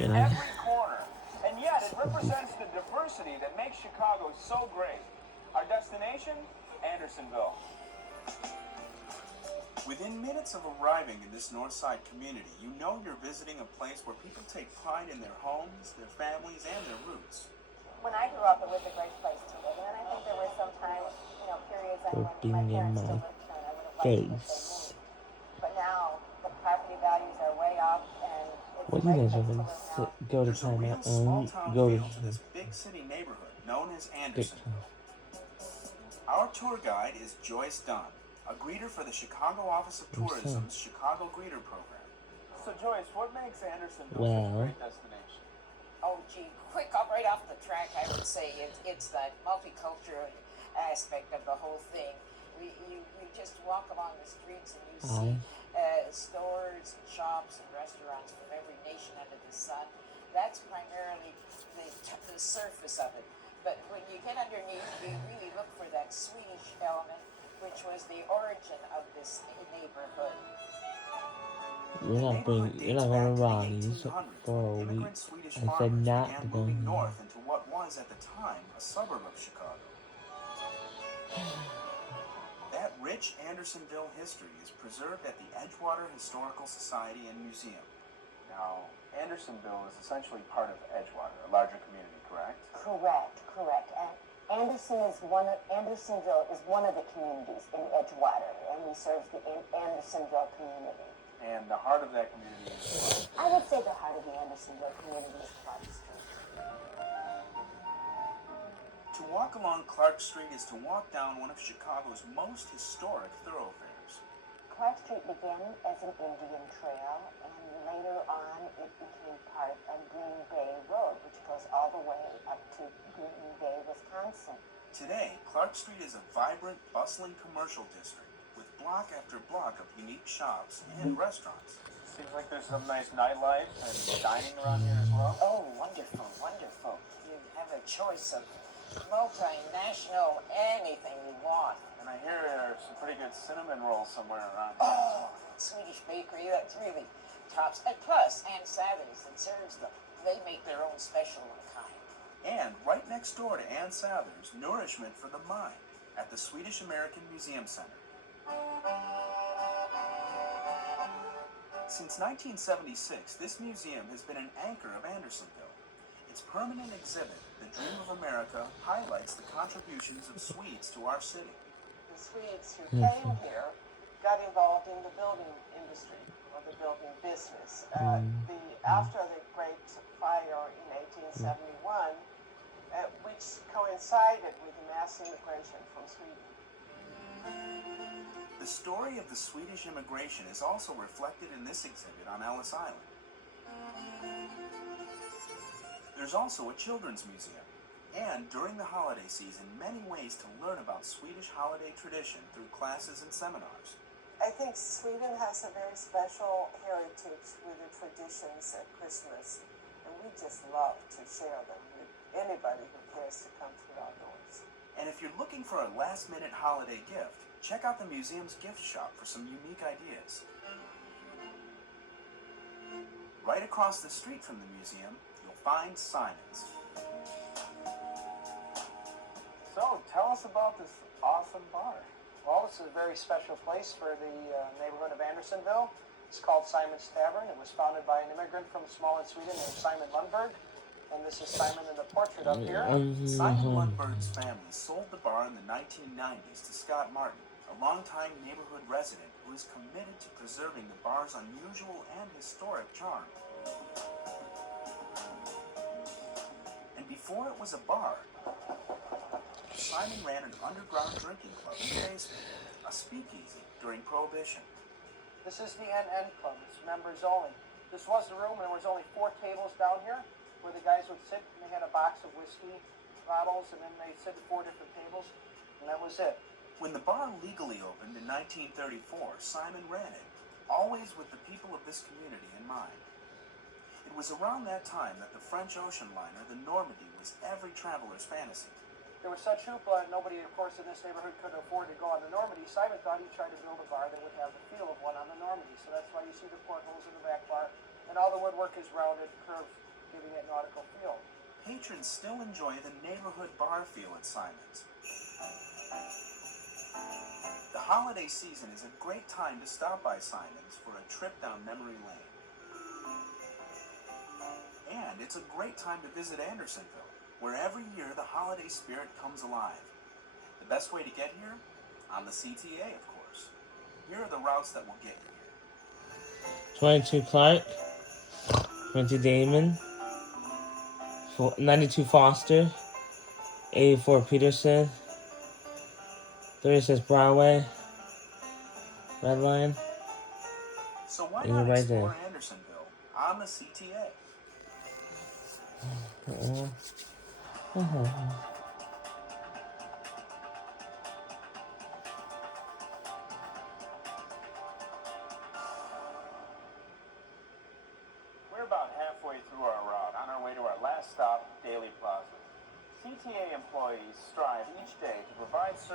literally every corner. And yet it represents the diversity that makes Chicago so great. Our destination? Andersonville. Within minutes of arriving in this Northside community, you know you're visiting a place where people take pride in their homes, their families, and their roots. When I grew up, it was a great place to live, and then I think there were some times, periods when my parents still lived here, and I would have liked it if they moved. But now the property values are way up, and it's a great place to live now. There's a real small-town feel to this big-city neighborhood known as Andersonville. Our tour guide is Joyce Dunn, a greeter for the Chicago Office of Tourism's Chicago Greeter Program. So Joyce, what makes Andersonville such a great destination? Oh, gee, right off the track, I would say it's that multicultural aspect of the whole thing. You just walk along the streets and you see stores and shops and restaurants from every nation under the sun. That's primarily the surface of it. But when you get underneath, you really look for that Swedish element, which was the origin of this neighborhood. You're not going to run for a week. I said not to go north into what was at the time a suburb of Chicago. That rich Andersonville history is preserved at the Edgewater Historical Society and Museum. Now, Andersonville is essentially part of Edgewater, a larger community, correct? Correct. And Andersonville is one of the communities in Edgewater, and we serve the Andersonville community. And the heart of that community is what? I would say the heart of the Andersonville community is Clark Street. To walk along Clark Street is to walk down one of Chicago's most historic thoroughfares. Clark Street began as an Indian trail, and later on it became part of Green Bay Road, which goes all the way up to Green Bay, Wisconsin. Today, Clark Street is a vibrant, bustling commercial district with block after block of unique shops and restaurants. Seems like there's some nice nightlife and dining around here as well. Oh, wonderful. You have a choice of multinational anything you want. And I hear there's some pretty good cinnamon rolls somewhere around here. Oh, Swedish bakery, that's really tops. And plus, Ann Sather's that serves them. They make their own special kind. And right next door to Ann Sather's, nourishment for the mind at the Swedish American Museum Center. Since 1976, this museum has been an anchor of Andersonville. Its permanent exhibit, The Dream of America, highlights the contributions of Swedes to our city. The Swedes who came here got involved in the building industry or the building business. After the Great Fire in 1871, which coincided with the mass immigration from Sweden. The story of the Swedish immigration is also reflected in this exhibit on Ellis Island. There's also a children's museum, and during the holiday season, many ways to learn about Swedish holiday tradition through classes and seminars. I think Sweden has a very special heritage with the traditions at Christmas, and we just love to share them with anybody who cares to come through our doors. And if you're looking for a last-minute holiday gift, check out the museum's gift shop for some unique ideas. Right across the street from the museum, you'll find Simon's. So, tell us about this awesome bar. Well, this is a very special place for the neighborhood of Andersonville. It's called Simon's Tavern. It was founded by an immigrant from Småland, Sweden named Simon Lundberg. And this is Simon in the portrait up here. Simon Lundberg's family sold the bar in the 1990s to Scott Martin, a longtime neighborhood resident who is committed to preserving the bar's unusual and historic charm. And before it was a bar, Simon ran an underground drinking club in the basement, a speakeasy during Prohibition. This is the NN Club. It's members only. This was the room, and there was only 4 tables down here where the guys would sit, and they had a box of whiskey bottles, and then they'd sit at 4 different tables, and that was it. When the bar legally opened in 1934, Simon ran it, always with the people of this community in mind. It was around that time that the French ocean liner, the Normandy, was every traveler's fantasy. There was such hoopla, and nobody, of course, in this neighborhood could afford to go on the Normandy. Simon thought he'd try to build a bar that would have the feel of one on the Normandy, so that's why you see the portholes in the back bar. and all the woodwork is rounded, curved, giving it nautical feel. Patrons still enjoy the neighborhood bar feel at Simon's. The holiday season is a great time to stop by Simon's for a trip down memory lane. And it's a great time to visit Andersonville, where every year the holiday spirit comes alive. The best way to get here? On the CTA, of course. Here are the routes that will get you here. 22 Clark, 22 Damon, 92 Foster, 84 Peterson, 36 Broadway, Red Line. So why And not you're right explore there. Andersonville on the CTA? We're about halfway through our route, on our way to our last stop, Daily Plaza. CTA employees strive each day to provide service